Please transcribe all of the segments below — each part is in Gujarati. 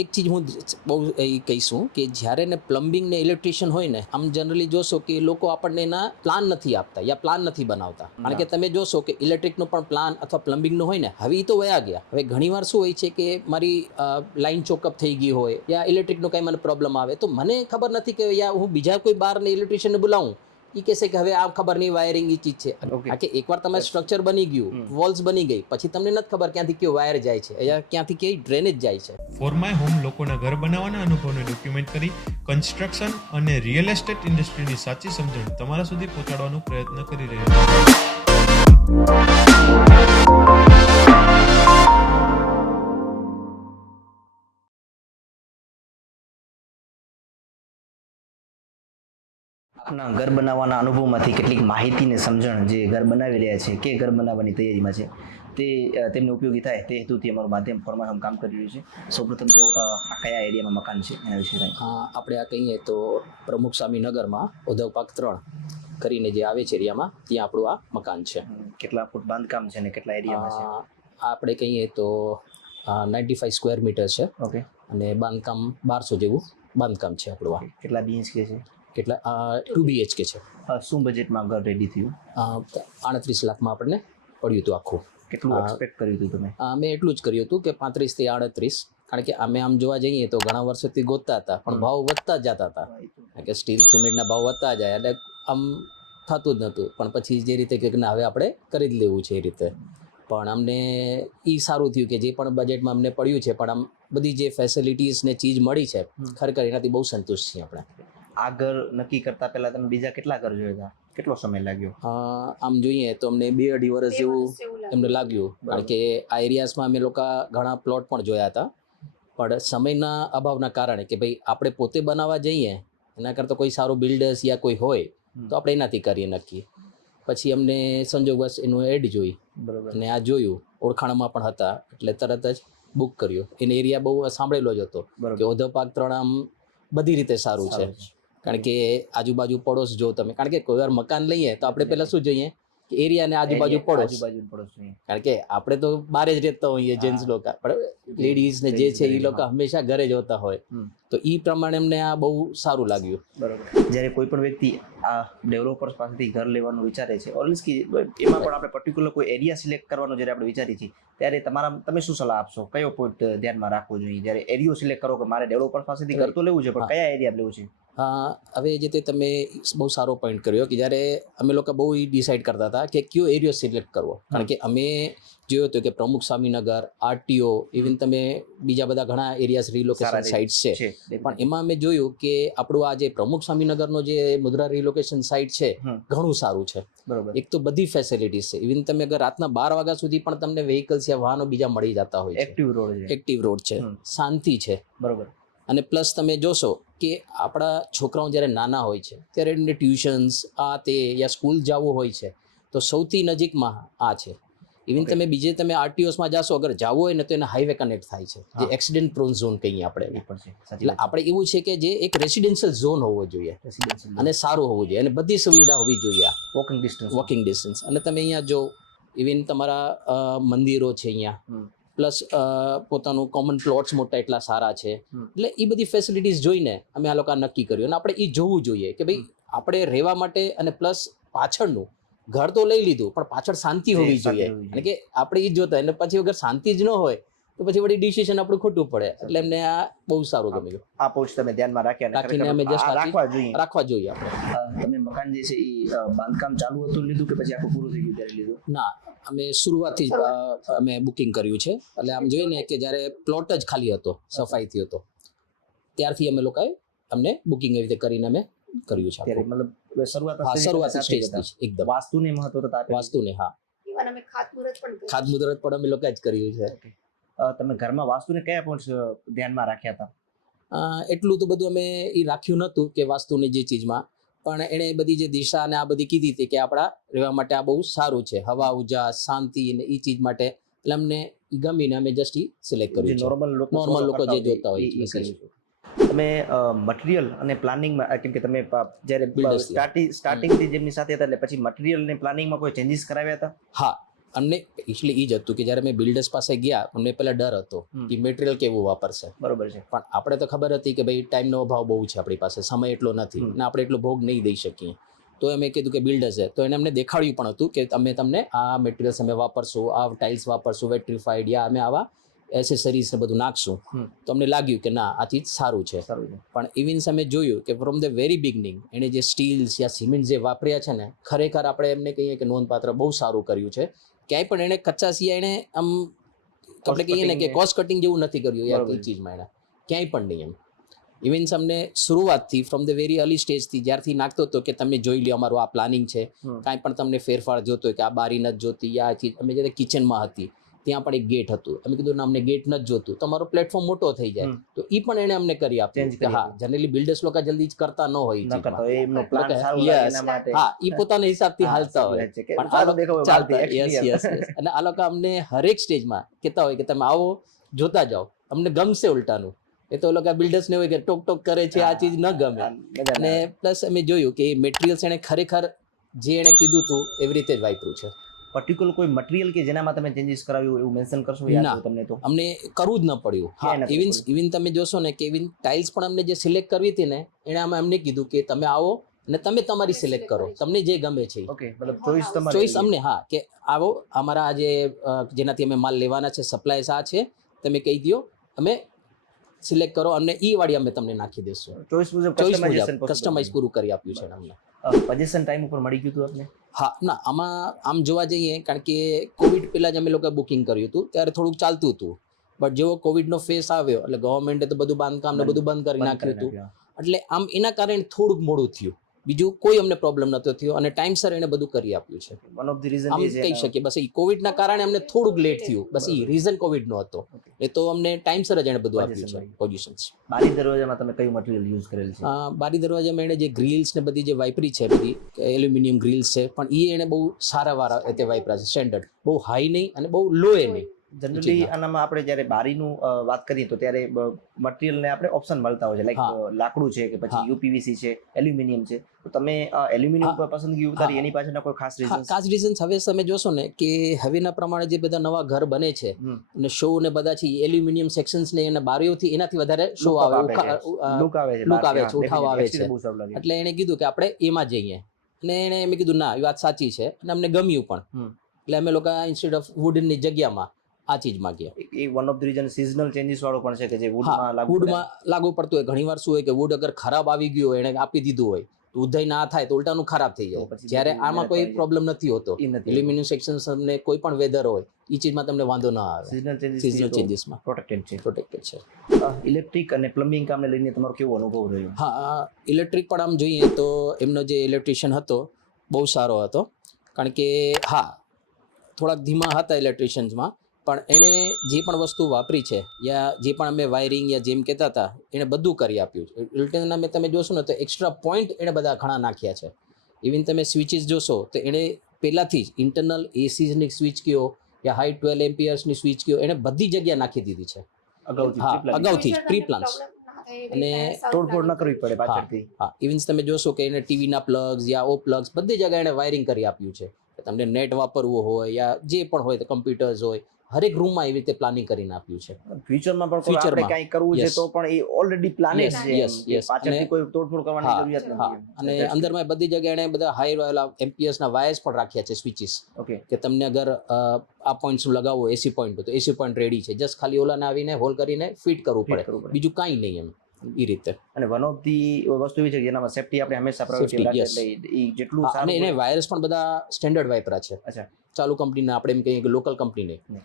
એક ચીજ હું બહુ એ કહીશું કે જ્યારે ને પ્લમ્બિંગ ને ઇલેક્ટ્રિશિયન હોય ને આમ જનરલી જોશો કે લોકો આપણને એના પ્લાન નથી આપતા યા પ્લાન નથી બનાવતા. કારણ કે તમે જોશો કે ઇલેક્ટ્રિકનો પણ પ્લાન અથવા પ્લમ્બિંગનો હોય ને હવે એ તો વયા ગયા. હવે ઘણીવાર શું હોય છે કે મારી લાઇન ચોકઅપ થઈ ગઈ હોય યા ઇલેક્ટ્રિકનો કાંઈ મને પ્રોબ્લેમ આવે તો મને ખબર નથી કે યા હું બીજા કોઈ બહારને ઇલેક્ટ્રિશિયનને બોલાવું. એ કહેશે કે હવે આ ખબર નહીં વાયરિંગ એ ચીજ છે. કારણ કે એકવાર તમારે સ્ટ્રક્ચર બની ગયું વોલ્સ બની ગઈ પછી તમને નથી ખબર ક્યાંથી કયો વાયર જાય છે. અહીંયા ક્યાંથી કઈ ડ્રેનેજ જાય છે. ફોર માય હોમ લોકોના ઘર બનાવવાના અનુભવને ડોક્યુમેન્ટ કરી કન્સ્ટ્રક્શન અને રિયલ એસ્ટેટ ઇન્ડસ્ટ્રીની સાચી સમજણ તમારા સુધી પહોંચાડવાનો પ્રયત્ન કરી રહ્યા છે આપના ઘર બનાવવાના અનુભવમાંથી કેટલીક માહિતીને સમજણ જે ઘર બનાવી રહ્યા છે કે ઘર બનાવવાની તૈયારીમાં છે તે તેમને ઉપયોગી થાય તે હેતુથી અમારું માધ્યમ ફોર્મમાં કામ કામ કરી રહ્યું છે. સૌપ્રથમ તો કયા એરિયામાં મકાન છે એના વિશે આપણે આ કહીએ તો પ્રમુખ સ્વામી નગરમાં ઉદ્ધવ પાક ત્રણ કરીને જે આવે છે એરિયામાં ત્યાં આપણું આ મકાન છે. કેટલા ફૂટ બાંધકામ છે ને કેટલા એરિયામાં છે? આ આપણે કહીએ તો નાઇન્ટી ફાઈવ સ્ક્વેર મીટર છે. ઓકે. અને બાંધકામ બારસો જેવું બાંધકામ છે આપણું આ. કેટલા બીએચકે છે? કેટલા ટુ બીએચકે છે. શું બજેટમાં ઘર રેડી થયું? આડત્રીસ લાખમાં આપણને પડ્યું હતું આખું. કેટલું એક્સપેક્ટ કર્યું હતું તમે? મેં એટલું જ કર્યું હતું કે પાંત્રીસથી આડત્રીસ કારણ કે અમે આમ જોવા જઈએ તો ઘણા વર્ષોથી ગોતતા હતા પણ ભાવ વધતા જ જતા હતા. કે સ્ટીલ સિમેન્ટના ભાવ વધતા જાય એટલે આમ થતું જ નહોતું પણ પછી જે રીતે કે ના હવે આપણે કરી જ લેવું છે એ રીતે. પણ અમને એ સારું થયું કે જે પણ બજેટમાં અમને પડ્યું છે પણ આમ બધી જે ફેસિલિટીઝ ને ચીજ મળી છે ખરેખર એનાથી બહુ સંતુષ્ટ છીએ આપણે. આ ઘર નક્કી કરતા પહેલા તમે બીજા કેટલા ઘર જોયા હતા? કેટલો સમય લાગ્યો? આમ જોઈએ તો અમને બે અઢી વર્ષ જેવું એમને લાગ્યું. કારણ કે આ એરિયાસમાં અમે લોકો ઘણા પ્લોટ પણ જોયા હતા. પણ સમયના અભાવના કારણે કે ભાઈ આપણે પોતે બનાવવા જઈએ એના કરતાં કોઈ સારું બિલ્ડર્સ યા કોઈ હોય તો આપણે એનાથી કરીએ નક્કી. પછી અમને સંજોગવશ એનું એડ જોઈ બરાબર. અને આ જોયું. ઓળખાણમાં પણ હતા એટલે તરત જ બુક કર્યો. એને એરિયા બહુ સાંભળેલો જ હતો. કે ઓધો પાક ત્રણ આમ બધી રીતે સારું છે. કારણ કે આજુબાજુ પડોશ જો તમે કારણ કે કોઈ વાર મકાન લઈએ તો આપણે પહેલાં શું જોઈએ? કે એરિયાને આજુબાજુ પડોશ. આજુબાજુ પડોશ જોઈએ. કારણ કે આપણે તો બહાર જ રહેતા હોઈએ જેન્ટ્સ લોકો. પણ લેડીઝ ને જે છે એ લોકો હંમેશા ઘરે જ હોતા હોય. તો એ પ્રમાણે અમને આ બહુ સારું લાગ્યું. બરોબર. જ્યારે કોઈ પણ વ્યક્તિ આ ડેવલપર્સ પાસેથી ઘર લેવાનું વિચારે છે ઓર કે એમાં પણ આપણે પર્ટિક્યુલર કોઈ એરિયા સિલેક્ટ કરવાનો જ્યારે આપણે વિચારીએ છીએ ત્યારે તમારા તમે શું સલાહ આપશો? કયો પોઈન્ટ ધ્યાનમાં રાખવો જોઈએ? જ્યારે એરિયો સિલેક્ટ કરો કે મારે ડેવલપર્સ પાસેથી ઘર તો લેવું છે પણ કયા એરિયા લેવું છે? હવે જે તે તમે બહુ સારો પોઈન્ટ કર્યો કે જ્યારે અમે લોકો બહુ ડિસાઇડ ડિસાઈડ કરતા હતા કે કયો એરિયો સિલેક્ટ કરવો. કારણ કે અમે જોયું હતું કે પ્રમુખ સ્વામીનગર આરટીઓ ઇવન તમે બીજા બધા ઘણા એરિયાસ રિલોકેશન સાઇટ્સ છે. છે. પણ એમાં અમે જોયું કે આપણું આ જે પ્રમુખ સ્વામીનગરનો જે મુદ્રા રિલોકેશન સાઇટ છે ઘણું સારું છે. બરોબર. એક તો બધી ફેસિલિટીઝ છે. ઇવન તમે અગર રાતના બાર વાગ્યા સુધી પણ તમને વ્હીકલ્સ યા વાહનો બીજા મળી જતા હોય છે. એક્ટિવ રોડ છે. એક્ટિવ રોડ છે. શાંતિ છે. બરોબર. અને પ્લસ તમે જોશો કે આપણા છોકરાઓ જ્યારે નાના હોય છે ત્યારે એમને ટ્યુશન્સ આ તે યા સ્કૂલ જવું હોય છે તો સૌથી નજીકમાં આ છે. ઇવન તમે બીજે તમે આરટીઓસમાં જાશો અગર જવું હોય ને તો એને હાઈવે કનેક્ટ થાય છે જે. એક્સિડન્ટ પ્રોન ઝોન કહીએ આપણે એટલે આપણે એવું છે કે જે એક રેસિડેન્શિયલ ઝોન હોવો જોઈએ અને સારું હોવું જોઈએ અને બધી સુવિધા હોવી જોઈએ વોકિંગ ડિસ્ટન્સ વોકિંગ ડિસ્ટન્સ અને તમે અહીંયા જો ઇવન તમારા મંદિરો છે અહીંયા. પ્લસ પોતાનું કોમન પ્લોટ્સ મોટા એટલા સારા છે. એટલે એ બધી ફેસિલિટીઝ જોઈને અમે આ લોકો નક્કી કર્યું. અને આપણે એ જોવું જોઈએ કે ભાઈ આપણે રહેવા માટે અને પ્લસ પાછળનું ઘર તો લઈ લીધું પણ પાછળ શાંતિ હોવી જોઈએ. એટલે કે આપણે એ જોતા અને પછી વગર શાંતિ જ ન હોય તો પછી વળી ડિસિઝન આપણું ખોટું પડે. એટલે એમને આ બહુ સારું ગમ્યું. આ પોઈન્ટ તમે ધ્યાનમાં રાખ્યા રાખીને અમે જસ્ટ રાખવા જોઈએ. રાખવા જોઈએ આપણે. તમે મકાન જે છે એ બાંધકામ ચાલુ હતું લીધું કે પછી આખું પૂરું થઈ ગયું ત્યારે લીધું? ના અમે શરૂઆતથી જ અમે બુકિંગ કર્યું છે. એટલે આમ જોઈએ ને કે જ્યારે પ્લોટ જ ખાલી હતો સફાઈથી હતો ત્યારથી અમે લોકોએ અમને બુકિંગ એવી રીતે કરીને અમે કર્યું છે ત્યારે મતલબ શરૂઆત હા શરૂઆત સ્ટેજથી જ એકદમ. વાસ્તુને મહત્વ તો. વાસ્તુને હા. ખાતમુહૂર્ત પણ ખાતમુહૂર્ત પણ અમે લોકો જ કર્યું છે. તમે ઘરમાં વાસ્તુને કયા પોઈન્ટ ધ્યાનમાં રાખ્યા હતા? એટલું તો બધું અમે એ રાખ્યું નહોતું કે વાસ્તુની જે ચીજમાં. પણ એણે બધી જે દિશા અને આ બધી કીધી હતી કે આપણા રહેવા માટે આ બહુ સારું છે. હવા ઉજા શાંતિ ને એ ચીજ માટે એટલે અમને ગમીને અમે જસ્ટ સિલેક્ટ કર્યું નોર્મલ નોર્મલ લોકો જે જોતા હોય. તમે મટીરિયલ અને પ્લાનિંગમાં કેમ કે તમે જ્યારે સ્ટાર્ટિંગ સ્ટાર્ટિંગથી જેમની સાથે હતા એટલે પછી મટીરિયલ ને પ્લાનિંગમાં કોઈ ચેન્જીસ કરાવ્યા હતા? હા. અમને એકચ્યુઅલી એ જ હતું કે જ્યારે મેં બિલ્ડર્સ પાસે ગયા અમને પહેલાં ડર હતો કે મટીરિયલ કેવું વાપરશે. બરોબર છે. પણ આપણે તો ખબર હતી કે ભાઈ ટાઈમનો અભાવ બહુ છે આપણી પાસે સમય એટલો નથી. ને આપણે એટલો ભોગ નહીં દઈ શકીએ. તો એમ કીધું કે બિલ્ડર્સ છે. તો એને અમને દેખાડ્યું પણ હતું કે અમે તમને આ મટીરિયલ્સ અમે વાપરશું આ ટાઇલ્સ વાપરશું વેટ્રીફાઈડ યા અમે આવા એસેસરીઝ ને બધું નાખશું. તો અમને લાગ્યું કે ના આથી જ સારું છે. સારું છે. પણ ઇવિન્સ અમે જોયું કે ફ્રોમ ધ વેરી બિગનિંગ એણે જે સ્ટીલ્સ યા સિમેન્ટ જે વાપર્યા છે ને ખરેખર આપણે એમને કહીએ કે નોંધપાત્ર બહુ સારું કર્યું છે. ક્યાંય પણ એણે કચ્છા સિયા એણે આમ આપણે કહીએ ને કે કોસ્ટ કટિંગ જેવું નથી કર્યું યા કોઈ ચીજમાં એણે. ક્યાંય પણ નહીં એમ. ઇવન અમને શરૂઆતથી ફ્રોમ ધ વેરી અર્લી સ્ટેજથી જ્યારથી નાખતો હતો કે તમે જોઈ લો અમારું આ પ્લાનિંગ છે. કાંઈ પણ તમને ફેરફાર જોતો હોય કે આ બારી નથી જોતી યા આ ચીજ. અમે જ્યારે કિચનમાં હતી ત્યાં પણ એક ગેટ હતું. અમે કીધું ના અમને ગેટ નથી જોતું. તમારો પ્લેટફોર્મ મોટો થઈ જાય. તો એ પણ એને અમને કરી આપ્યું કે હા. જનરલી બિલ્ડર્સ લોકો જલ્દી જ કરતા ન હોય હા એ પોતાના હિસાબથી હાલતા હોય. પણ આ લોકો ચાલતા યસ યસ અને આ લોકો અમને હરેક સ્ટેજમાં કહેતા હોય કે તમે આવો જોતા જાઓ. અમને ગમશે ઉલટાનું. એ તો લોકો બિલ્ડર્સ ને હોય કે ટોક ટોક કરે છે આ ચીજ ન ગમે. અને પ્લસ અમે જોયું કે મટીરિયલ્સ એને ખરેખર જે એને કીધું હતું એવી રીતે જ વાપર્યું છે. પર્ટિક્યુલર કોઈ મટીરિયલ કે જેનામાં તમે ચેન્જીસ કરાવ્યું એવું મેન્શન કરશો યાદ ના. તમને તો? અમને કરવું જ ન પડ્યું. હા ઇવન ઇવન તમે જોશો ને કે ઇવન ટાઇલ્સ પણ અમને જે સિલેક્ટ કરવી હતી ને એને અમે અમને કીધું કે તમે આવો અને તમે તમારી સિલેક્ટ કરો. તમને જે ગમે છે ઓકે મતલબ ચોઈસ તમારી ચોઈસ અમને હા કે આવો અમારા આજે જેનાથી અમે માલ લેવાના છે સપ્લાયર્સ આ છે તમે કહી દો અમે સિલેક્ટ કરો અને ઈ વાળી અમે તમને નાખી દઈશું ચોઈસ મુજબ કસ્ટમાઇઝેશન કસ્ટમાઇઝ પૂરું કરી આપ્યું છે અમને. પજેશન ટાઈમ ઉપર મળી ગયું હતું આપને? હા ના આમાં આમ જોવા જઈએ કારણ કે કોવિડ પહેલાં જ અમે લોકોએ બુકિંગ કર્યું હતું ત્યારે થોડુંક ચાલતું હતું. બટ જેવો કોવિડનો ફેસ આવ્યો એટલે ગવર્મેન્ટે તો બધું બાંધકામ ને બધું બંધ કરી નાખ્યું હતું. એટલે આમ એના કારણે થોડુંક મોડું થયું. બીજું કોઈ અમને પ્રોબ્લેમ નતો થયો અને ટાઈમસર એને બધું કરી આપ્યું છે. વન ઓફ ધી રીઝન આમ કહી શકીએ બસ એ કોવિડના કારણે અમને થોડુંક લેટ થયું. બસ એ રીઝન કોવિડનો હતો. એ તો અમને ટાઈમસર જ એને બધું આપ્યું છે પોઝિશન્સ બારી દરવાજામાં તમે કયું મટીરીયલ યુઝ કરેલ છે? બારી દરવાજામાં એણે જે ગ્રીલ્સ ને બધી જે વાઇપરી છે બધી એલ્યુમિનિયમ ગ્રીલ્સ છે પણ એ એને બહુ સારા વાળા રીતે વાઇપરા છે સ્ટેન્ડર્ડ બહુ હાઈ નહીં અને બહુ લો એ નહીં. જનરલી આનામાં આપણે જ્યારે બારીનું વાત કરીએ તો ત્યારે મટીરિયલને આપણે ઓપ્શન મળતા હોય છે. લાઈક. લાકડું છે કે પછી યુપીવીસી છે એલ્યુમિનિયમ છે. તો તમે એલ્યુમિનિયમ પર પસંદગી ઉતારી એની પાછળના કોઈ ખાસ રીઝન ખાસ રીઝન્સ હવે તમે જોશો ને કે હવેના પ્રમાણે જે બધા નવા ઘર બને છે અને શો ને બધા છે એલ્યુમિનિયમ સેક્શન્સ ને એના બારીઓથી એનાથી વધારે શો આવે લુક આવે છે. લુક આવે છે, ઉઠાવ આવે છે. એટલે એણે કીધું કે આપણે એમાં જઈએ. અને એણે મેં કીધું ના એ વાત સાચી છે. અને અમને ગમ્યું પણ. એટલે અમે લોકો ઇન્સ્ટેડ ઓફ વુડની જગ્યામાં આ ચીજમાં ગયા. એ one of the reason seasonal changes વાળો પણ છે કે જે વુડમાં લાગુ વુડમાં લાગુ પડતું હોય. ઘણીવાર શું હોય કે વુડ અગર ખરાબ આવી ગયું હોય એને આપી દીધું હોય તો ઉદય ના થાય તો ઉલટાનું ખરાબ થઈ જાય. જ્યારે આમાં કોઈ પ્રોબ્લેમ નથી હોતો. એલ્યુમિનિયમ સેક્શન તમને કોઈ પણ વેધર હોય એ ચીજમાં તમને વાંધો ના આવે. સિઝનલ ચેન્જીસ સિઝનલ ચેન્જીસમાં પ્રોટેક્ટેડ છે. પ્રોટેક્ટેડ છે. ઇલેક્ટ્રિક અને પ્લમ્બિંગ કામને લઈને તમારો કેવો અનુભવ રહ્યો? હા ઇલેક્ટ્રિક પણ આમ જોઈએ તો એમનો જે ઇલેક્ટ્રિશિયન હતો બહુ સારો હતો. કારણ કે હા થોડાક ધીમા હતા ઇલેક્ટ્રિશિયન્સમાં પણ એણે જે પણ વસ્તુ વાપરી છે યા જે પણ અમે વાયરિંગ યા જેમ કહેતા હતા એણે બધું કરી આપ્યું છે. ઇલેક્ટ્રિકના મેં તમે જોશો ને તો એક્સ્ટ્રા પોઈન્ટ એણે બધા ઘણા નાખ્યા છે. ઇવન તમે સ્વિચીસ જોશો તો એણે પહેલાંથી જ ઇન્ટરનલ એસીની સ્વિચ કયો યા હાઈ ટ્વેલ્વ એમ્પિયર્સની સ્વિચ કયો એણે બધી જગ્યા નાખી દીધી છે. હા, અગાઉથી જ પ્રી પ્લાન્સ અને તોડફોડ ન કરવી પડે પાછળથી. હા. ઇવન્સ તમે જોશો કે એને ટીવીના પ્લગ્સ યા ઓ પ્લગ્સ બધી જગ્યાએ એને વાયરિંગ કરી આપ્યું છે. તમને નેટ વાપરવું હોય યા જે પણ હોય તો કમ્પ્યુટર્સ હોય હરેક રૂમમાં એવી રીતે પ્લાનિંગ કરીને આપ્યું છે. ફ્યુચરમાં પણ કોઈ આપણે Future કરવું છે તો પણ એ ઓલરેડી પ્લાનેડ છે. યસ યસ પાછળથી કોઈ તોડફોડ કરવાની જરૂરિયાત નથી. અને અંદરમાં બધી જગ્યાએ એને બધા હાઈ રોયલ એમપીએસ ના વાયર્સ પણ રાખ્યા છે સ્વિચિસ ઓકે કે તમને અગર આ પોઈન્ટ્સ લગાવો એસી પોઈન્ટ તો એસી પોઈન્ટ રેડી છે. જસ્ટ ખાલી ઓલાને આવીને હોલ કરીને ફિટ કરવું પડે. બીજું કાંઈ નહીં એમ એ રીતે. અને વન ઓફ ધી વસ્તુ એવી છે કે જેનામાં સેફટી આપણે હંમેશા પ્રાયોરિટી રાખીએ એટલે ઈ જેટલું સારું એને વાયરસ પણ બધા સ્ટેન્ડર્ડ વાપરા છે. અચ્છા. ચાલુ કંપનીના આપણે એમ કહીએ કે લોકલ કંપનીને હા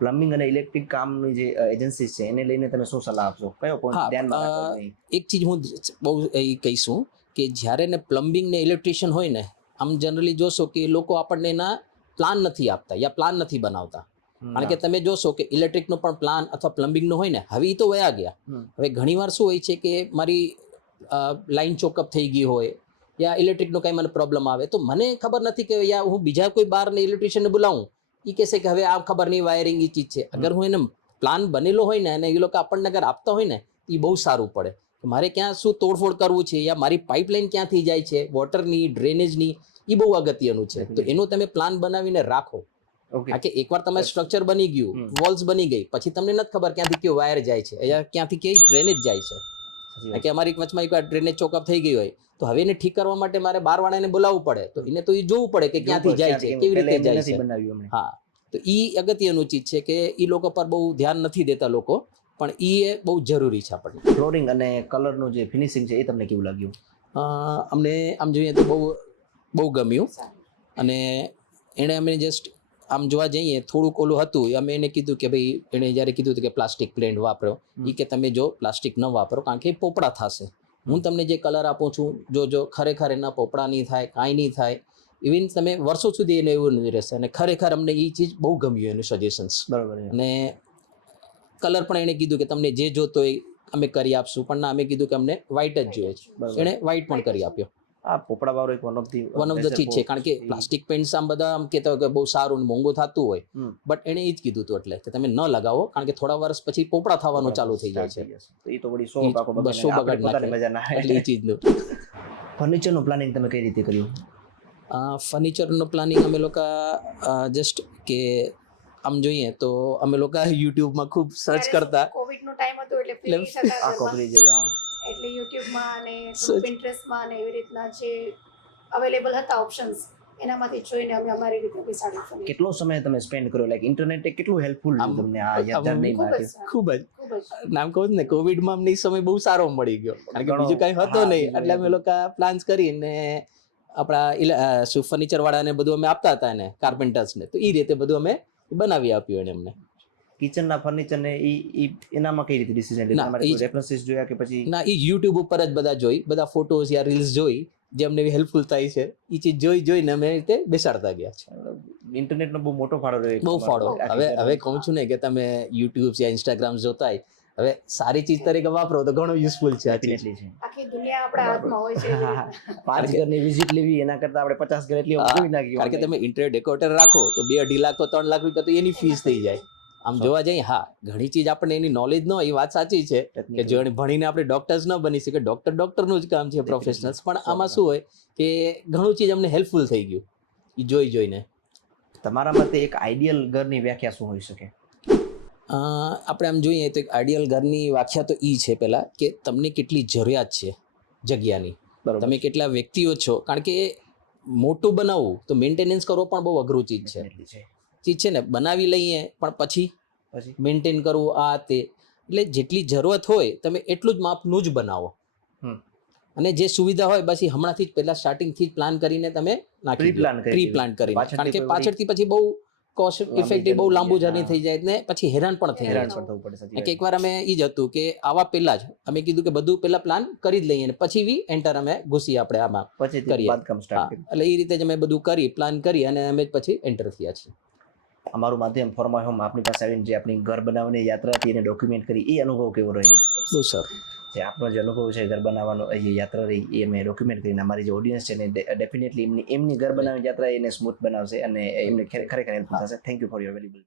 પ્લમ્બિંગ અને ઇલેક્ટ્રિક કામની જે એજન્સી છે એને લઈને તમે શું સલાહ આપશો? કયો પોઈન્ટ ધ્યાનમાં એક ચીજ હું બહુ એ કહીશું કે જ્યારે ને પ્લમ્બિંગ ને ઇલેક્ટ્રિશિયન હોય ને આમ જનરલી જોશો કે લોકો આપણને એના પ્લાન નથી આપતા યા પ્લાન નથી બનાવતા. કારણ કે તમે જોશો કે ઇલેક્ટ્રિકનો પણ પ્લાન અથવા પ્લમ્બિંગનો હોય ને હવે એ તો વયા ગયા. હવે ઘણીવાર શું હોય છે કે મારી લાઇન ચોકઅપ થઈ ગઈ હોય યા ઇલેક્ટ્રિકનો કંઈ મને પ્રોબ્લેમ આવે. તો મને ખબર નથી કે યા હું બીજા કોઈ બહારને ઇલેક્ટ્રિશિયનને બોલાવું. એ કહેશે કે હવે આ ખબર નહીં વાયરિંગ એ ચીજ છે. અગર હું એને પ્લાન બનેલો હોય ને અને એ લોકો આપણને અગર આપતા હોય ને એ બહુ સારું પડે. કે મારે ક્યાં શું તોડફોડ કરવું છે યા મારી પાઇપલાઇન ક્યાંથી જાય છે વોટરની ડ્રેનેજની એ બહુ અગત્યનું છે. તો એનું તમે પ્લાન બનાવીને રાખો. કારણ કે એકવાર તમારે સ્ટ્રક્ચર બની ગયું વોલ્સ બની ગઈ પછી તમને નથી ખબર ક્યાંથી કયો વાયર જાય છે યા ક્યાંથી કઈ ડ્રેનેજ જાય છે. કે અમારી વચમાં એકવાર ડ્રેનેજ ચોકઅપ થઈ ગઈ હોય તો હવે એને ઠીક કરવા માટે મારે બારવાળાને બોલાવવું પડે. તો એને તો એ જોવું પડે કે ક્યાંથી જાય છે કેવી રીતે જાય છે. હા તો ઈ અગત્યનું ચીજ છે કે ઈ લોકો પર બહુ ધ્યાન નથી દેતા લોકો પણ ઈ એ બહુ જરૂરી છે આપણને. ફ્લોરિંગ અને કલરનું જે ફિનિશિંગ છે એ તમને કેવું લાગ્યું? અમને આમ જોઈએ તો બહુ બહુ ગમ્યું. અને એણે અમે જસ્ટ આમ જોવા જઈએ થોડુંક ઓલું હતું અમે એને કીધું કે ભાઈ એણે જ્યારે કીધું હતું કે પ્લાસ્ટિક પ્લેન્ટ વાપરો એ કે તમે જો પ્લાસ્ટિક ન વાપરો કારણ કે એ પોપડા થશે. હું તમને જે કલર આપું છું જો જો ખરેખર એના પોપડા નહીં થાય કાંઈ નહીં થાય ઇવન તમે વર્ષો સુધી એને એવું નહીં રહેશે. અને ખરેખર અમને એ ચીજ બહુ ગમ્યું એનું સજેશન્સ બરાબર અને કલર પણ એણે કીધું કે તમને જે જોતો એ અમે કરી આપશું પણ ના અમે કીધું કે અમને વ્હાઇટ જ જોઈએ છે. એણે વ્હાઇટ પણ કરી આપ્યો. આ પોપડા વાળો એક one of the one of the ચીજ છે. કારણ કે પ્લાસ્ટિક પેન્ટ્સ આમ બધા આમ કહેતા હોય કે બહુ સારું ને મોંઘું થતું હોય. બટ એણે એ જ કીધું હતું એટલે કે તમે ન લગાવો કારણ કે થોડા વર્ષ પછી પોપડા થવાનું ચાલુ થઈ જાય છે. તો એ તો વળી સો પાકો બસ સો બગાડ નાખે. મજા ના એટલે એ ચીજનું. ફર્નિચરનું પ્લાનિંગ તમે કઈ રીતે કર્યું? ફર્નિચરનું પ્લાનિંગ અમે લોકો જસ્ટ કે આમ જોઈએ તો અમે લોકો યુટ્યુબમાં ખૂબ સર્ચ કરતા. કોવિડ નો ટાઈમ હતો એટલે free હતા યુટ્યુબમાં અને પિન્ટરેસ્ટમાં અને એવી રીતના જે અવેલેબલ હતા ઓપ્શન્સ એનામાંથી જોઈને અમે અમારી રીતે બેસાડી શકીએ કેટલો સમય તમે સ્પેન્ડ કર્યો? લાઈક ઇન્ટરનેટ કેટલું હેલ્પફુલ તમને આ આમ નહીં ખૂબ જ ખૂબ જ. નામ કહું ને કોવિડમાં અમને સમય બહુ સારો મળી ગયો. કારણ કે બીજું કાંઈ હતો નહીં. એટલે અમે. લોકો પ્લાન્સ કરીને આપણા શું ફર્નિચર વાળાને બધું અમે આપતા હતા એને કાર્પેન્ટર્સને તો એ રીતે બધું અમે બનાવી આપ્યું એને અમને. કિચનના ફર્નિચર ને ઈ ઈ એનામાં કઈ રીતે ડિસિઝન લીધું તમારે કોઈ રેફરન્સીસ જોયા કે પછી ના એ યુટ્યુબ ઉપર જ બધા જોઈ બધા ફોટોઝ યા રીલ્સ જોઈ જે અમને હેલ્પફુલ થાય છે એ ચીજ જોઈ જોઈને અમે એ રીતે બેસાડતા ગયા છે. ઇન્ટરનેટનો બહુ મોટો ફાળો રહ્યો બહુ ફાળો. હવે હવે કહું છું ને કે તમે યુટ્યુબ યા ઇન્સ્ટાગ્રામ જોતા હોય હવે સારી ચીજ તરીકે વાપરો તો ઘણું યુઝફુલ છે આખી દુનિયા આપણા હાથમાં હોય છે. પાંચ ઘરની વિઝિટ લેવી એના કરતા આપણે પચાસ ઘર એટલી નાખી કારણ કે તમે ઇન્ટરનેટ ડેકોરેટર રાખો તો બે અઢી લાખ તો ત્રણ લાખ રૂપિયા તો એની ફીસ થઈ જાય. આમ જોવા જઈએ હા ઘણી ચીજ આપણને એની નોલેજ ન હોય એ વાત સાચી છે કે જો ભણીને આપણે ડોક્ટર્સ ન બની શકે ડોક્ટર ડોક્ટરનું જ કામ છે પ્રોફેશનલ્સ પણ આમાં શું હોય કે ઘણું ચીજ અમને હેલ્પફુલ થઈ ગયું એ જોઈ જોઈને. તમારા મતે એક આઈડિયલ ઘરની વ્યાખ્યા શું હોઈ શકે? આપણે આમ જોઈએ તો એક આઈડિયલ ઘરની વ્યાખ્યા તો એ છે પહેલાં કે તમને કેટલી જરૂરિયાત છે જગ્યાની. તમે કેટલા વ્યક્તિઓ છો કારણ કે મોટું બનાવવું તો મેન્ટેનન્સ કરવો પણ બહુ અઘરું ચીજ છે. ચીજ છે ને બનાવી લઈએ પણ પછી પછી? મેન્ટેન કરવું આ તે. એટલે જેટલી જરૂરત હોય તમે એટલું જ માપનું જ બનાવો. અને જે સુવિધા હોય બસ એ હમણાંથી જ પહેલા સ્ટાર્ટિંગથી જ પ્લાન કરીને તમે નાખી પ્રી. પ્લાન કરી કારણ કે પાછળથી પછી બહુ કોસ્ટ ઇફેક્ટિવ બહુ લાંબુ જર્ની થઈ જાય ને પછી હેરાન પણ થઈ હેરાન થવું પડે કે એકવાર અમે એ જ હતું કે આવા પહેલા જ અમે કીધું કે બધું પહેલા પ્લાન કરી જ લઈએ અને પછી વી એન્ટર અમે ઘૂસી આપણે આમાં પછી કરીએ. એટલે એ રીતે જ અમે બધું કરી પ્લાન કરી અને અમે પછી એન્ટર થયા છીએ. અમારું માધ્યમ ફોર્મા હોમ આપની પાસે આવીને જે આપણી ઘર બનાવવાની યાત્રા હતી એને ડોક્યુમેન્ટ કરી એ અનુભવ કેવો રહ્યો? બહુ સર. જે આપનો જે અનુભવ છે ઘર બનાવવાનો એ યાત્રા રહી એ મેં ડોક્યુમેન્ટ કરીને અમારી જે ઓડિયન્સ છે ને ડેફિનેટલી એમની એમની ઘર બનાવવાની યાત્રા એને સ્મૂથ બનાવશે અને એમને ખરે- ખરેખર હેલ્પ થશે. Thank you for your valuable